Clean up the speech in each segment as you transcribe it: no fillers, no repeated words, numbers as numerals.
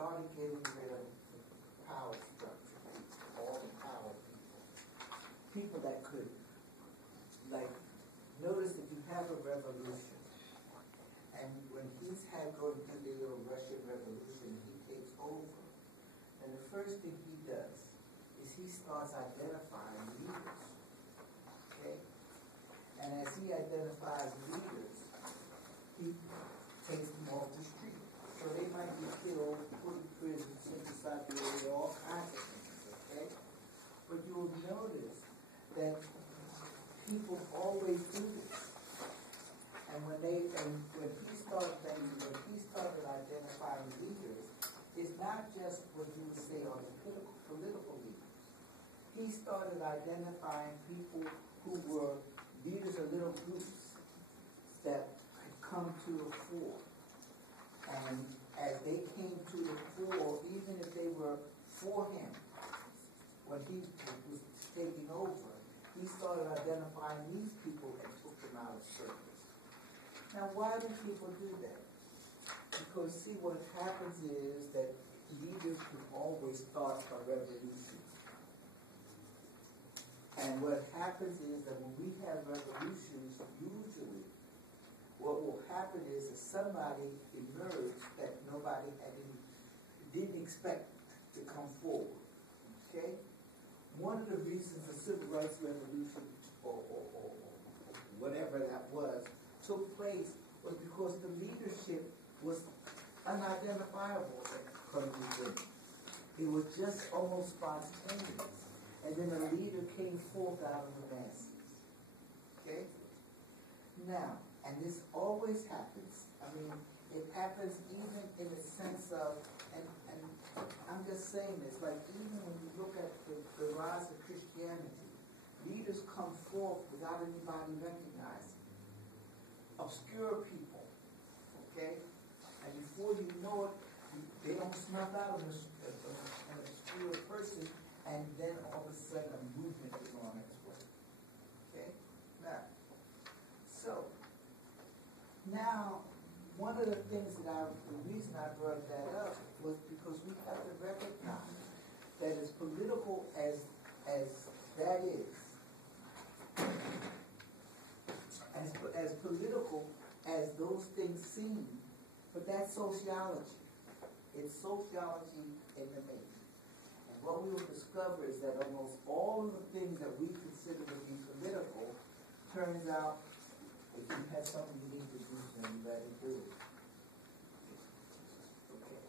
started getting rid of the power structure, all the power people that could, like, notice that you have a revolution, and when he's had going through the little Russian Revolution, he takes over, and the first thing he does is he starts identifying leaders, okay? And as he identifies leaders, he takes them off the street. So they might be killed, put in prison, sent to Siberia, all kinds of things, okay? But you will notice that people always do this. And when he started identifying leaders, it's not just what you would say on the political leaders. He started identifying people who were leaders of little groups that had come to the fore. And as they came to the fore, even if they were for him, when he was taking over, he started identifying these people and took them out of service. Now, why do people do that? Because, see, what happens is that leaders can always start a revolution. And what happens is that when we have revolutions, usually what will happen is that somebody emerged that nobody didn't expect to come forward. Okay? One of the reasons the Civil Rights Revolution, or whatever that was, took place was because the leadership was unidentifiable at Columbia. It was just almost spontaneous. And then a leader came forth out of the masses. Okay? Now, and this always happens. I mean, it happens even in the sense of, and I'm just saying this, like even when you look at the rise of Christianity, leaders come forth without anybody recognizing. Obscure people, okay? And before you know it, they don't snuff out an obscure person, and then all of a sudden a movement is on its way. Okay? Now, one of the things the reason I brought that up was because we have to recognize that as political as that is, as political as those things seem, but that's sociology. It's sociology in the making. And what we will discover is that almost all of the things that we consider to be political turns out, if you have something you need to do, then you better do it. Okay.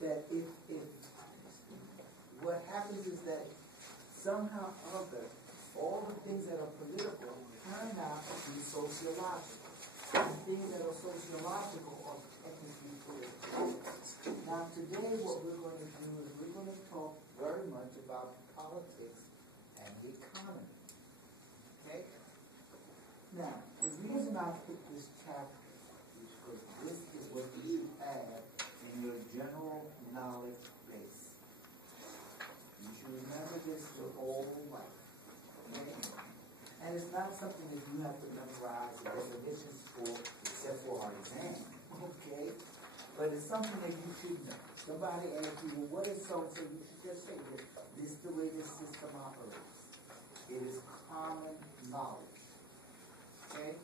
That if what happens is that somehow or other, all the things that are political turn out to be sociological. The things that are sociological are technically political. Now today what we're going to do is we're going to talk very much about politics and the economy. Okay? Now, the reason I picked this chapter is because this is what you have in your general knowledge base. You should remember this your whole life. Okay? And it's not something that you have to memorize the definitions for, except for our exam. Okay? But it's something that you should know. Somebody asks you, well, what is so-and-so? You should just say this. This is the way this system operates. It is common knowledge. Okay?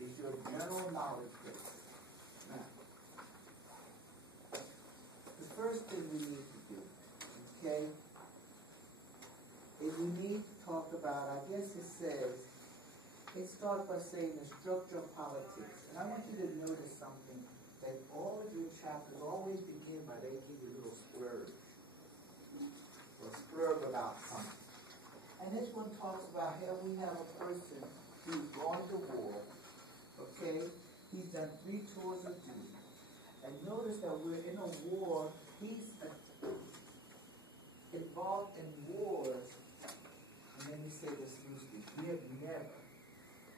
It's your general knowledge base. Now, the first thing we need to do, okay, is we need to talk about, I guess it starts by saying the structure of politics. And I want you to notice something, that all of your chapters always begin by they give you a little splurge. Or splurge about something. And this one talks about how we have a person who's gone to war, okay? He's done 3 tours of duty. And notice that we're in a war. He's involved in wars. And then we say this loosely. We have never,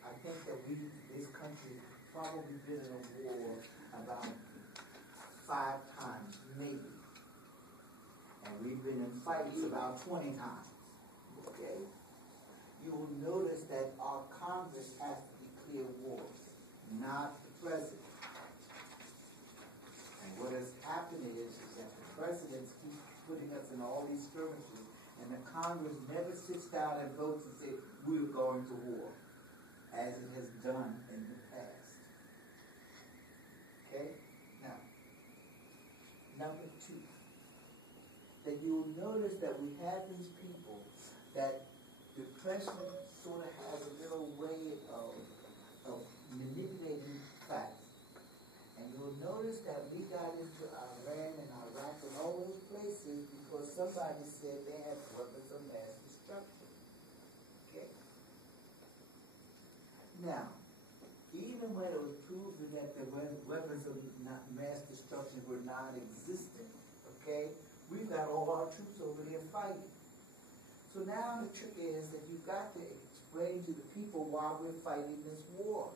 I think that this country probably been in a war about 5 times, maybe. And we've been in fights about 20 times. Okay? You will notice that our Congress has to declare wars, not the president. what has happened is that the presidents keep putting us in all these skirmishes, and the Congress never sits down and votes and says, we're going to war, as it has done in the past. Okay? Now, number two, that you'll notice that we have these people that depression sort of has a little way of manipulating facts. And you'll notice that we got into Iran and Iraq and all those places because somebody said they had weapons of mass destruction. Okay? Now, even when it was proven that the weapons of mass destruction were non-existent, okay, we've got all our troops over there fighting. So now the trick is that you've got to explain to the people why we're fighting this war.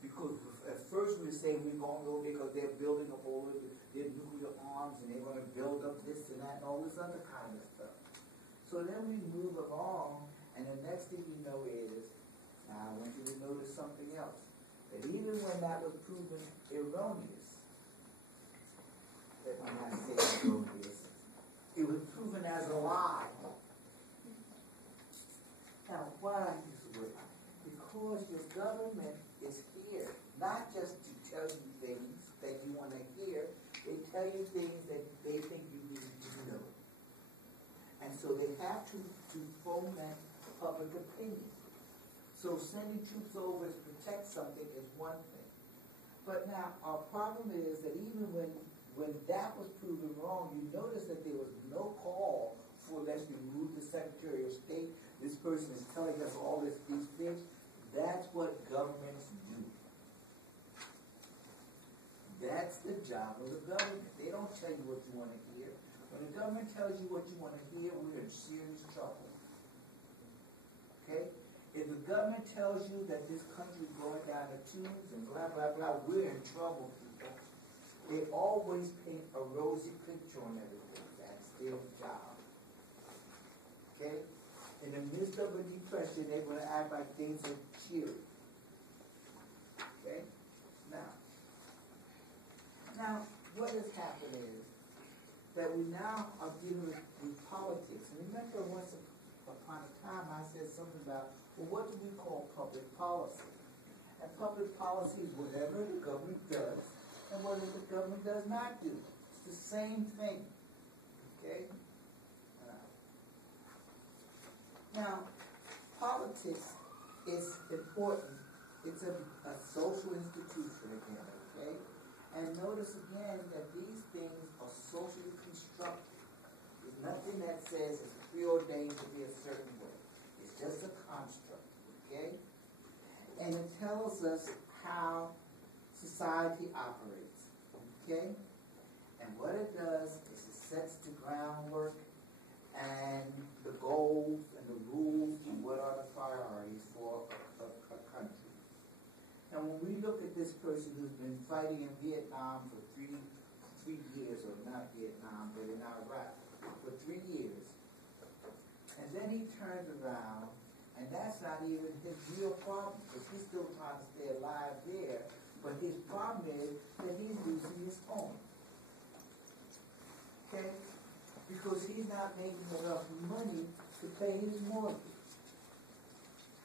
Because at first we say we're going to go because they're building up all of their nuclear arms and they're going to build up this and that and all this other kind of stuff. So then we move along, and the next thing you know is, now I want you to notice something else. That even when that was proven erroneous, that when I say erroneous, it was proven as a lie. Now, why I use the word? Because your government is here, not just to tell you things that you want to hear, they tell you things that they think you need to know. And so they have to foment public opinion. So sending troops over to protect something is one thing. But now, our problem is that even when that was proven wrong, you notice that there was no call for let's remove the Secretary of State. This person is telling us all these things. That's what governments do. That's the job of the government. They don't tell you what you want to hear. When the government tells you what you want to hear, we're in serious trouble. Okay? If the government tells you that this country is going down the tubes and blah, blah, blah, we're in trouble, people. They always paint a rosy picture on everything. That's their job. Okay? In the midst of a depression, they're going to act like things are cheery. Okay? Now, what has happened is that we now are dealing with politics. And remember, once upon a time, I said something about, well, what do we call public policy? And public policy is whatever the government does and whatever the government does not do. It's the same thing. Okay? Now, politics is important. It's a social institution again, okay? And notice again that these things are socially constructed. There's nothing that says it's preordained to be a certain way. It's just a construct, okay? And it tells us how society operates, okay? And what it does is it sets the groundwork and the goals and the rules and what are the priorities for a country. Now, when we look at this person who's been fighting in Vietnam for three years, or not Vietnam, but in Iraq for 3 years, and then he turns around, and that's not even his real problem, because he's still trying to stay alive there, but his problem is that he's losing his home. Okay? Because he's not making enough money to pay his mortgage.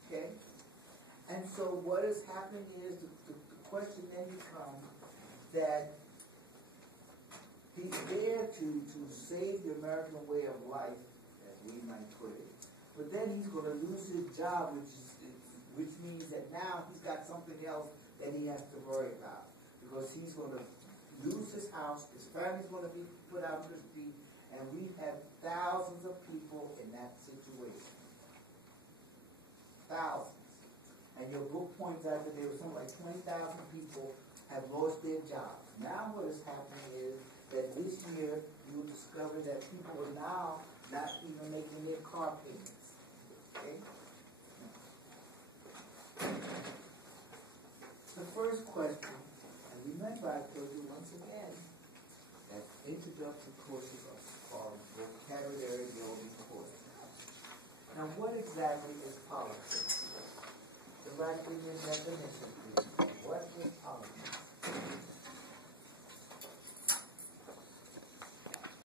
Okay? And so what is happening is the question then becomes that he's there to save the American way of life, as we might put it, but then he's going to lose his job, which means that now he's got something else that he has to worry about, because he's going to lose his house, his family's going to be put out to the street, and we've had thousands of people in that situation. Thousands. And your book points out that there were something like 20,000 people have lost their jobs. Now what is happening is that this year you will discover that people are now not even making their car payments. Okay? The first question, and remember I told you once again that introductory courses are vocabulary building courses. Now what exactly is politics? The right in your definition, please. What is politics?